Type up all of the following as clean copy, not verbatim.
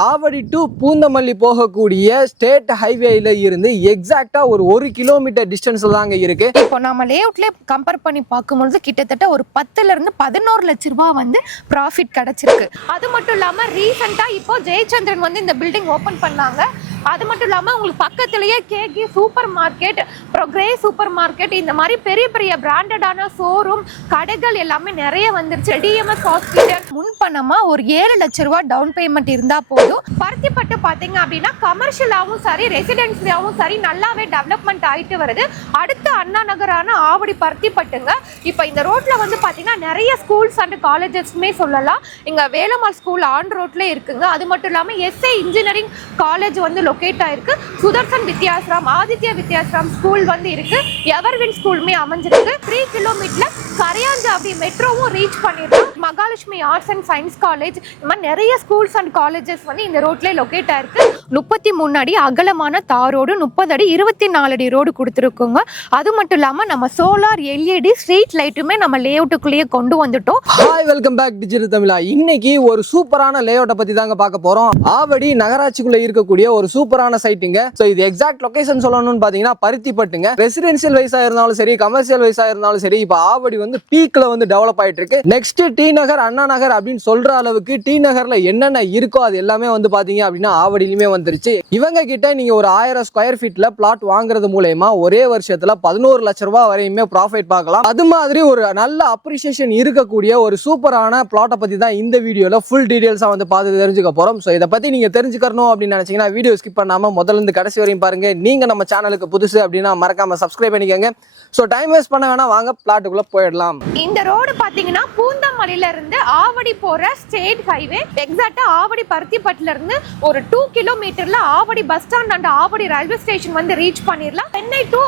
Avadi to Poonamallee போகக்கூடிய state ஹைவேல இருந்து எக்ஸாக்டா ஒரு 1 கிலோமீட்டர் டிஸ்டன்ஸ்ல தாங்க இருக்கு. இப்போ நம்ம லேஅவுட்ல கம்பேர் பண்ணி பார்க்கும்போது கிட்டத்தட்ட ஒரு 10ல இருந்து 11 லட்சம் ரூபாய் வந்து ப்ராஃபிட் கிடைச்சிருக்கு. அது மட்டும் இல்லாம ரீசெண்டா இப்போ ஜெயச்சந்திரன் வந்து இந்த பில்டிங் ஓபன் பண்ணாங்க. அது மட்டும் இல்லாமல் உங்களுக்கு பக்கத்துலேயே கேகி சூப்பர் மார்க்கெட், அப்புறம் கிரே சூப்பர் மார்க்கெட், இந்த மாதிரி பெரிய பெரிய பிராண்டடான ஷோரூம் கடைகள் எல்லாமே நிறைய வந்துருச்சு. டிஎம்எஸ் ஹாஸ்பிட்டல் முன்பணமாக ஒரு 7 லட்சம் ரூபா டவுன் பேமெண்ட் இருந்தால் போதும். பருத்திப்பட்டு பார்த்தீங்க அப்படின்னா கமர்ஷியலாகவும் சரி ரெசிடென்சியாகவும் சரி நல்லாவே டெவலப்மெண்ட் ஆகிட்டு வருது. அடுத்த அண்ணா நகரான ஆவடி பருத்திப்பட்டுங்க. இப்போ இந்த ரோட்டில் வந்து பார்த்தீங்கன்னா நிறைய ஸ்கூல்ஸ் அண்ட் காலேஜஸ்மே சொல்லலாம். இங்கே வேலம்மாள் ஸ்கூல் ஆன் ரோட்லேயே இருக்குங்க. அது மட்டும் இல்லாமல் எஸ்ஏ இன்ஜினியரிங் காலேஜ் வந்து லொகேட் ஆயிருக்கு. சுதர்சன் வித்யாஸ்ராம், ஆதித்யா வித்யாஸ்ராம் ஸ்கூல் வந்து இருக்கு. எவர்வின் ஸ்கூலுமே அமைஞ்சிருக்கு. 3 கிலோமீட்டர்ல கரையாஞ்சாவடி மெட்ரோவும் ரீச் பண்ணிருக்கோம். Mahalakshmi arts and science college, இந்த மாதிரி நிறைய ஸ்கூல்ஸ் அண்ட் காலேஜஸ் வந்து இந்த ரோட்ல லொகேட் ஆயிருக்கு. 33 அடி அகலமான தார் ரோடு, 30 அடி 24 அடி ரோடு கொடுத்துருக்கோங்க. அது மட்டும் இல்லாம நம்ம சோலார் எல்இடி ஸ்ட்ரீட் லைட்டுமே நம்ம லேஅவுட்டுக்குள்ளேயே கொண்டு வந்துட்டோம். ஹாய், வெல்கம் பேக் டிஜிட்டல் தமிழா. இன்னைக்கு ஒரு சூப்பரான லேஅவுட்டை பத்தி தாங்க பார்க்க போறோம். ஆவடி நகராட்சிக்குள்ள இருக்கக்கூடிய ஒரு சூப்பரான சைட்டுங்க. சோ இது எக்ஸாக்ட் லொகேஷன் சொல்லணும்னு பாத்தீங்கன்னா பருத்திப்பட்டுங்க. ரெசிடென்சியல் வைஸா இருந்தாலும் சரி, கமர்ஷியல் வைஸா இருந்தாலும் சரி, இப்ப ஆவடி வந்து பீக்ல வந்து டெவலப் ஆயிட்டு இருக்கு. நெக்ஸ்ட் டி நகர், அண்ணா நகர் அப்படின்னு சொல்ற அளவுக்கு டி நகர்ல என்னென்ன இருக்கோ அது எல்லாமே வந்து பாத்தீங்க அப்படின்னா ஆவடியிலுமே வந்துருச்சு. இவங்க கிட்ட நீங்க ஒரு 1000 ஸ்கொயர் ஃபீட்ல பிளாட் வாங்குறது மூலமா ஒரே வருஷத்துல 11 லட்சம் ரூபாய் வரையுமே ப்ராஃபிட் பார்க்கலாம். அது மாதிரி ஒரு நல்ல அப்ரிசியேஷன் இருக்கக்கூடிய ஒரு சூப்பரான பிளாட்டை பத்தி தான் இந்த வீடியோல ஃபுல் டீடைல்ஸா வந்து பார்த்து தெரிஞ்சுக்க போறோம். சோ இதை பத்தி நீங்க தெரிஞ்சுக்கணும் அப்படின்னு நினைச்சீங்கன்னா வீடியோ ஸ்கிப் பண்ணாம முதல்ல இருந்து கடைசி வரையும் பாருங்க. நீங்க நம்ம சேனலுக்கு புதுசு அப்படின்னா மறக்காம சப்ஸ்கிரைப் பண்ணிக்கோங்க. சோ டைம் வேஸ்ட் பண்ண வேணா, வாங்க பிளாட்டுக்குள்ள போயிடலாம். இந்த ரோடு பாத்தீங்கன்னா பூந்தமல்லியில இருந்து ஆவடி போற ஸ்டேட் ஹைவே. எக்ஸாக்ட்டா ஆவடி பருத்திப்பட்டுல இருந்து ஒரு 2 கிலோமீட்டர்ல Avadi bus stand and Avadi railway station வந்து ரீச் பண்ணிடலாம். சென்னை டு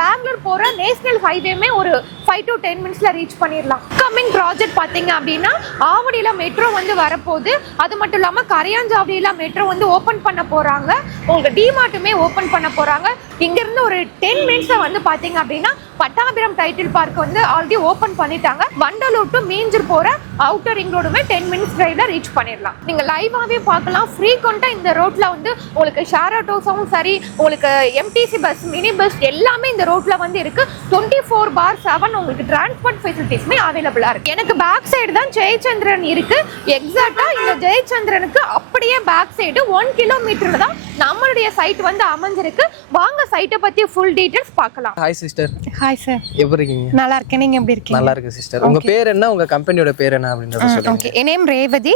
பெங்களூர் போற நேஷனல் ஹைவேமே ஒரு 5 to 10 மினிட்ஸ்ல ரீச் பண்ணிடலாம். கம்மிங் ப்ராஜெக்ட் பாத்தீங்க அப்படின்னா ஆவடியில மெட்ரோ வந்து வரப்போகுது. அது மட்டும் இல்லாம கரையாஞ்சாவடியில மெட்ரோ வந்து ஓபன் பண்ண போறாங்க. உங்களுக்கு டிமார்ட்டுமே ஓபன் பண்ண போறாங்க. இங்க இருந்து ஒரு 10 மினிட்ஸ்ல வந்து பாத்தீங்க அப்படின்னா பட்டாபிரம் டைட்டில் பார்க் வந்து ஆல்ரெடி ஓபன் பண்ணிட்டாங்க. வண்டலூர் டு மீஞ்சூர் போற அவுட்டர் ரிங் ரோடுமே 10 மினிட்ஸ் டிரைவ்ல ரீச் பண்ணிடலாம். நீங்க லைவாவே பார்க்கலாம். ஃப்ரீக்வெண்டா இந்த ரோட்ல வந்து உங்களுக்கு ஷேர் ஆட்டோஸும் சரி, உங்களுக்கு எம்டிசி பஸ், மினி பஸ் எல்லாமே இந்த ரோட்ல வந்து இருக்கு. 24/7 உங்களுக்கு டிரான்ஸ்போர்ட் ஃபெசிலிட்டிஸ்மே அவைலபிளா இருக்கு. எனக்கு பேக் சைடு தான் ஜெயச்சந்திரன் இருக்கு. எக்ஸாக்ட்டா இந்த ஜெயச்சந்திரனுக்கு அப்படியே பேக் சைடு 1 கிலோமீட்டர்ல தான் நம்மளுடைய சைட் வந்து அமைஞ்சிருக்கு. வாங்க சைட்டை பத்தி ஃபுல் டீடைல்ஸ் பார்க்கலாம். Hi sister. Hi sir. எப்படி இருக்கீங்க? நல்லா இருக்கேன். நீங்க எப்படி இருக்கீங்க? நல்லா இருக்கு சிஸ்டர். உங்க பேர் என்ன, உங்க கம்பெனியோட பேர் என்ன அப்படிங்கறத சொல்லுங்க. ஓகே, என் நேம் ரேவதி.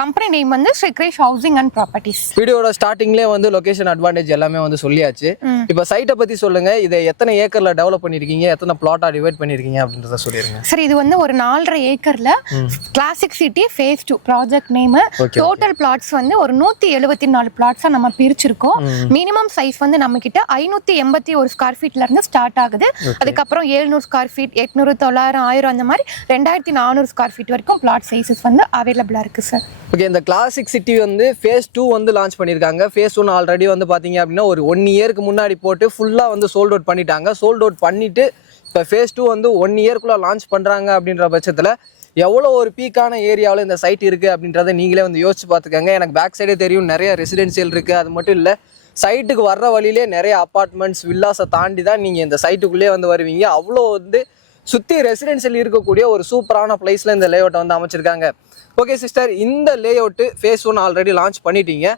கம்பெனி நேம் வந்து ஸ்ரீகிரேஷ் ஹவுசிங் அண்ட் ப்ராப்பர்ட்டிஸ். வீடியோட ஸ்டார்டிங்லயே வந்து லொகேஷன் அட்வான்டேஜ் எல்லாமே வந்து சொல்லியாச்சு. இப்போ சைட்டை பத்தி சொல்லுங்க. இதை எத்தனை ஏக்கர்ல டெவலப் பண்ணிருக்கீங்க, எத்தனை பிளாட்டா டிவைட் பண்ணிருக்கீங்க அப்படிங்கறத சொல்லிருங்க. சார், இது வந்து ஒரு 4.5 ஏக்கர்ல classic city phase 2 project name. Total flats வந்து ஒரு 174 பிளாட்ஸா நம்ம பிரிச்சிருக்கோம். மினிமம் சைஸ் வந்து நம்ம கிட்ட 581 ஸ்கொயர் ஃபீட்ல இருந்து ஸ்டார்ட் ஆகுது. அதுக்கப்புறம் 700 ஸ்கொயர் ஃபீட், 800, 900, 1000 அந்த மாதிரி 2400 ஸ்கொயர் ஃபீட் வரைக்கும் பிளாட் சைஸஸ் வந்து அவைலபிளா இருக்கு சார். ஓகே, இந்த கிளாசிக் சிட்டி வந்து ஃபேஸ் 2 வந்து லான்ச் பண்ணிருக்காங்க. ஃபேஸ் 1 ஆல்ரெடி வந்து பாத்தீங்க அப்படின்னா ஒரு 1 இயருக்கு முன்னாடி போட்டு ஃபுல்லா வந்து சோல்ட் அவுட் பண்ணிட்டாங்க. சோல்ட் அவுட் பண்ணிட்டு இப்போ ஃபேஸ் 2 வந்து 1 இயர்க்குள்ள லான்ச் பண்றாங்க அப்படின்ற பட்சத்துல எவ்வளோ ஒரு பீக்கான ஏரியாவில் இந்த சைட் இருக்குது அப்படின்றத நீங்களே வந்து யோசிச்சு பார்த்துக்கோங்க. எனக்கு பேக் சைடே தெரியும், நிறைய ரெசிடென்சியல் இருக்குது. அது மட்டும் இல்லை, சைட்டுக்கு வர்ற வழியிலே நிறைய அப்பார்ட்மெண்ட்ஸ், வில்லாஸை தாண்டி தான் நீங்கள் இந்த சைட்டுக்குள்ளேயே வந்து வருவீங்க. அவ்வளோ வந்து சுற்றி ரெசிடென்சியல் இருக்கக்கூடிய ஒரு சூப்பரான பிளேஸில் இந்த லேஅவுட்டை வந்து அமைச்சிருக்காங்க. ஓகே சிஸ்டர், இந்த லேஅவுட் ஃபேஸ் 1 ஆல்ரெடி லான்ச் பண்ணிட்டீங்க.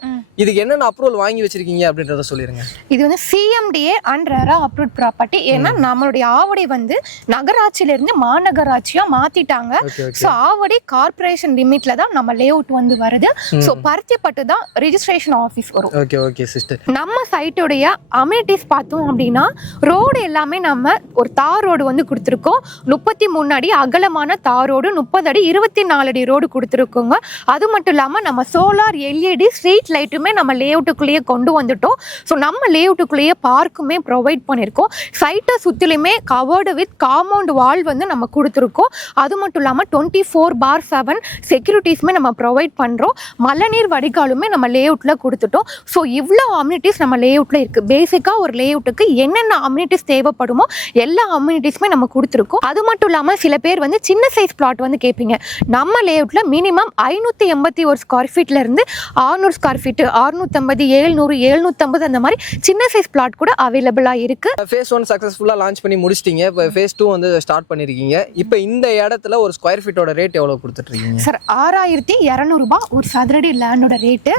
இதுக்கு என்னென்ன அப்ரூவல் வாங்கி வச்சிருக்கீங்க அப்படின்றத சொல்லிருங்க. இது வந்து CMDA and RERA approved property. ஏன்னா நம்மளுடைய ஆவடி வந்து நகராட்சியில இருந்து மாநகராட்சியா மாத்திட்டாங்க. ஸோ ஆவடி கார்பரேஷன் லிமிட்ல தான் நம்ம லேஅவுட் வந்து வருது. ஸோ பருத்திப்பட்டு தான் ரெஜிஸ்ட்ரேஷன் ஆஃபீஸ் வரும். Okay okay sister. நம்ம சைட்டுடைய அமெனிட்டிஸ் பார்த்தோம் அப்படின்னா ரோடு எல்லாமே நம்ம ஒரு தார் ரோடு வந்து கொடுத்துருக்கோம். 33 அடி அகலமான தார் ரோடு, 30 அடி 24 அடி ரோடு கொடுத்துருக்கோங்க. அது மட்டும் இல்லாம நம்ம சோலார் எல்இடி ஸ்ட்ரீட் லைட்டுமே நம்ம லேஅவுட்டுக்குள்ளேயே கொண்டு வந்துட்டோம். ஸோ நம்ம லேஅவுட்டுக்குள்ளேயே பார்க்குமே ப்ரொவைட் பண்ணியிருக்கோம். சைட்டை சுற்றிலுமே கவர்டு வித் காம்பவுண்ட் வால் வந்து நம்ம கொடுத்துருக்கோம். அது மட்டும் இல்லாமல் 24/7 செக்யூரிட்டிஸ்மே நம்ம ப்ரொவைட் பண்ணுறோம். மழைநீர் வடிகாலுமே நம்ம லேஅவுட்டில் கொடுத்துட்டோம். ஸோ இவ்வளோ அம்யூனிட்டிஸ் நம்ம லேஅவுட்டில் இருக்குது. பேசிக்காக ஒரு லேஅவுட்டுக்கு என்னென்ன அம்யூனிட்டிஸ் தேவைப்படுமோ எல்லா அம்யூனிட்டிஸுமே நம்ம கொடுத்துருக்கோம். அது மட்டும் இல்லாமல் சில பேர் வந்து சின்ன சைஸ் பிளாட் வந்து கேட்பீங்க. நம்ம லேஅவுட்டில் மினிமம் 581 ஸ்கொயர் ஃபீட்ல இருந்து 600 ஸ்கொயர் ஃபீட், 650, 700, 750 அந்த மாதிரி சின்ன சைஸ் பிளாட் கூட அவைலபிளா இருக்கு. ஃபேஸ் 1 சக்ஸஸ்ஃபுல்லாக லான்ச் பண்ணி முடிச்சிட்டீங்க. இப்போ ஃபேஸ் 2 வந்து ஸ்டார்ட் பண்ணியிருக்கீங்க. இப்போ இந்த இடத்துல ஒரு ஸ்கொயர் ஃபீட்டோட ரேட் எவ்வளோ கொடுத்துட்ருக்கீங்க சார்? 6200 ரூபாய் ஒரு சதுரடி லேண்டோட ரேட்டு.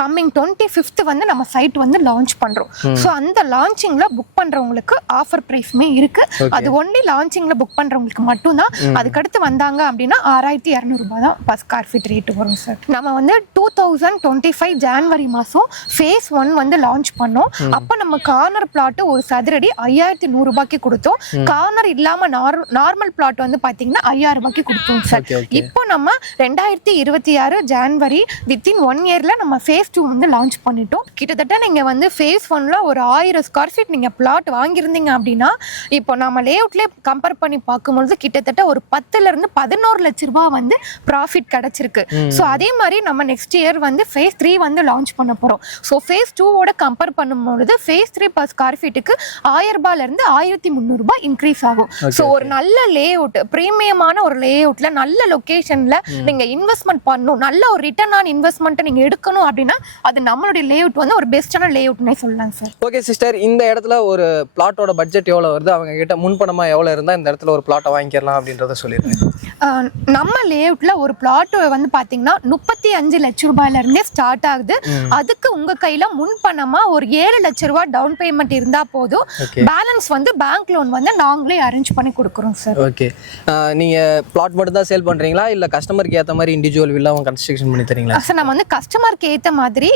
கம்மிங் 25th வந்து நம்ம சைட் வந்து லான்ச் பண்றோம். ஸோ அந்த லான்ச்சிங்ல புக் பண்றவங்களுக்கு ஆஃபர் பிரைஸ்மே இருக்கு. அது ஒன்லி லான்ச்சிங்ல புக் பண்றவங்களுக்கு மட்டும்தான். அதுக்கடுத்து வந்தாங்க அப்படின்னா 6200 ரூபாய் தான் பர் ஸ்கொயர் ஃபீட் ரேட் வரும் சார். நம்ம வந்து 2025 ஜனவரி மாசம் ஃபேஸ் 1 வந்து லான்ச் பண்ணோம். அப்ப நம்ம கார்னர் பிளாட் ஒரு சதுரடி 5100 ரூபாய்க்கு கொடுத்தோம். கார்னர் இல்லாம நார்மல் பிளாட் வந்து பாத்தீங்கன்னா 5000 ரூபாய்க்கு கொடுத்தோம் சார். இப்போ நம்ம 2026 ஜனவரி வித்தின் 1 இயர்ல நம்ம ஃபேஸ் 2 வந்து லான்ச் பண்ணிட்டோம். கிட்டத்தட்ட நீங்க வந்து ஃபேஸ் 1ல ஒரு 1000 ஸ்கொயர் ஃபீட் நீங்க பிளாட் வாங்கியிருந்தீங்க அப்படின்னா இப்போ நம்ம லேஅவுட்லேயே கம்பேர் பண்ணி பார்க்கும்போது கிட்டத்தட்ட ஒரு 10ல இருந்து 11 லட்ச ரூபாய் வந்து ப்ராஃபிட் கிடைச்சிருக்கு. ஸோ அதே மாதிரி நம்ம நெக்ஸ்ட் இயர் வந்து ஃபேஸ் 3 வந்து லான்ச் பண்ண போறோம். ஸோ ஃபேஸ் 2ஓட கம்பேர் பண்ணும்போது ஃபேஸ் 3 பர் ஸ்கொயர் ஃபீட்டுக்கு 1000 ரூபாயில இருந்து 1300 ரூபாய் இன்க்ரீஸ் ஆகும். ஸோ ஒரு நல்ல லேஅவுட், பிரீமியமான ஒரு லேஅவுட்ல நல்ல லொகேஷன்ல நீங்க இன்வெஸ்ட்மெண்ட் பண்ணணும், நல்ல ஒரு ரிட்டர்ன் ஆன் இன்வெஸ்ட்மெண்ட் நீங்க எடுக்கணும் அப்படின்னா அது நம்மளுடைய லேஅவுட் வந்து ஒரு பெஸ்டான லேஅவுட்னே சொல்லலாம் சார். ஓகே சிஸ்டர், இந்த இடத்துல ஒரு பிளாட்டோட பட்ஜெட் எவ்வளோ வருது, அவங்க கிட்ட முன்பணமா எவ்வளோ இருந்தால் இந்த இடத்துல ஒரு பிளாட்டை வாங்கிக்கலாம் அப்படின்றத சொல்லிடுங்க. நம்ம லேஅவுட்ல ஒரு பிளாட் வந்து பாத்தீங்கன்னா 35 லட்சம் ரூபாயில இருந்தே ஸ்டார்ட் ஆகுது. அதுக்கு உங்க கையில முன்பணமா ஒரு 7 லட்சம் ரூபாய் டவுன் பேமெண்ட் இருந்தா போதும். பேலன்ஸ் வந்து பேங்க் லோன் வந்து நாங்களே அரேஞ்ச் பண்ணி கொடுக்குறோம் சார். ஓகே, நீங்க பிளாட் மட்டும் தான் சேல் பண்றீங்களா இல்ல கஸ்டமருக்கு ஏத்த மாதிரி இண்டிவிஜுவல் வில்லாவும் கன்ஸ்ட்ரக்ஷன் பண்ணி தரீங்களா? சார் நம்ம வந்து கஸ்டமருக்கு ஏத்த மாதிரி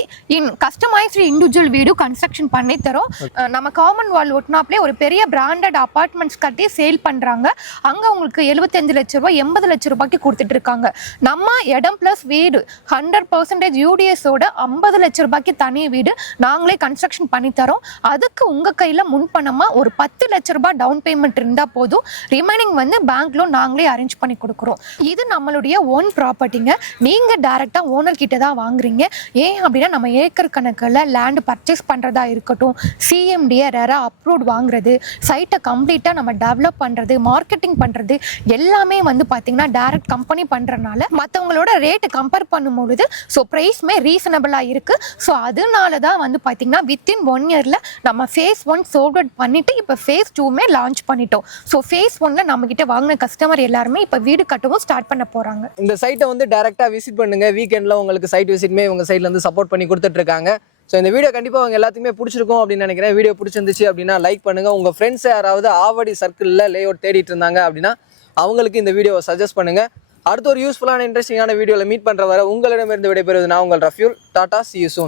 கஸ்டமைஸ்டு இண்டிவிஜுவல் வீடு கன்ஸ்ட்ரக்ஷன் பண்ணி தரோம். நம்ம காமன் வால் ஒட்னாப்லயே ஒரு பெரிய பிராண்டட் அபார்ட்மெண்ட்ஸ் கட்டி சேல் பண்றாங்க. அங்க உங்களுக்கு 75 லட்சம் ரூபாய் 80 லட்சம் ரூபாய்க்கு கொடுத்துட்டு இருக்காங்க. நம்ம இடம் பிளஸ் வீடு 100% யூடிஎஸோட 50 லட்சம் ரூபாய்க்கு தனி வீடு நாங்களே கன்ஸ்ட்ரக்ஷன் பண்ணி தரோம். அதுக்கு உங்க கையில முன்பணமா ஒரு 10 லட்சம் ரூபாய் டவுன் பேமெண்ட் இருந்தா போதும். ரிமைனிங் வந்து பேங்க் லோன் நாங்களே அரேஞ்ச் பண்ணி கொடுக்குறோம். இது நம்மளுடைய ஓன் ப்ராப்பர்ட்டிங்க. நீங்க டைரக்டா ஓனர் கிட்ட தான் வாங்குறீங்க. ஏன் அப்படின்னா நம்ம ஏக்கர் கணக்கில் லேண்ட் பர்ச்சேஸ் பண்றதா இருக்கட்டும், சிஎம்டிஏ ரெரா அப்ரூவ்ட் வாங்குறது, சைட்டை கம்ப்ளீட்டா நம்ம டெவலப் பண்றது, மார்க்கெட்டிங் பண்றது எல்லாமே வந்து பாத்தீங்கன்னா டைரக்ட் கம்பெனி பண்றதுனால மற்றவங்களோட ரேட்டு கம்பேர் பண்ணும்பொழுது ஸோ ப்ரைஸ்மே ரீசனபிளாக இருக்குது. ஸோ அதனால தான் வந்து பார்த்தீங்கன்னா வித்தின் 1 இயரில் நம்ம ஃபேஸ் 1 சோல்ட் அவுட் பண்ணிவிட்டு இப்போ ஃபேஸ் 2மே லான்ச் பண்ணிட்டோம். ஸோ ஃபேஸ் 1ல நம்மக்கிட்ட வாங்கின கஸ்டமர் எல்லாருமே இப்போ வீடு கட்டவும் ஸ்டார்ட் பண்ண போகிறாங்க. இந்த சைட்டை வந்து டேரெக்டாக விசிட் பண்ணுங்கள். வீக்கெண்டில் உங்களுக்கு சைட் விசிட்மே உங்கள் சைட்லேருந்து சப்போர்ட் பண்ணி கொடுத்துட்ருக்காங்க. ஸோ இந்த வீடியோ கண்டிப்பாக அவங்க எல்லாத்துக்குமே பிடிச்சிருக்கும் அப்படின்னு நினைக்கிறேன். வீடியோ பிடிச்சிருந்துச்சு அப்படின்னா லைக் பண்ணுங்கள். உங்கள் ஃப்ரெண்ட்ஸ் யாராவது ஆவடி சர்க்கிளில் லேஅவுட் தேடிட்டு இருந்தாங்க அப்படின்னா அவங்களுக்கு இந்த வீடியோவை சஜஸ்ட் பண்ணுங்கள். அடுத்த ஒரு யூஸ்ஃபுல்லான இன்ட்ரெஸ்டிங்கான வீடியோவில் மீட் பண்ணுற வரை உங்களிடமிருந்து விடைபெறுவது நான் உங்கள் ரஃப்யூல். Tata, see you soon.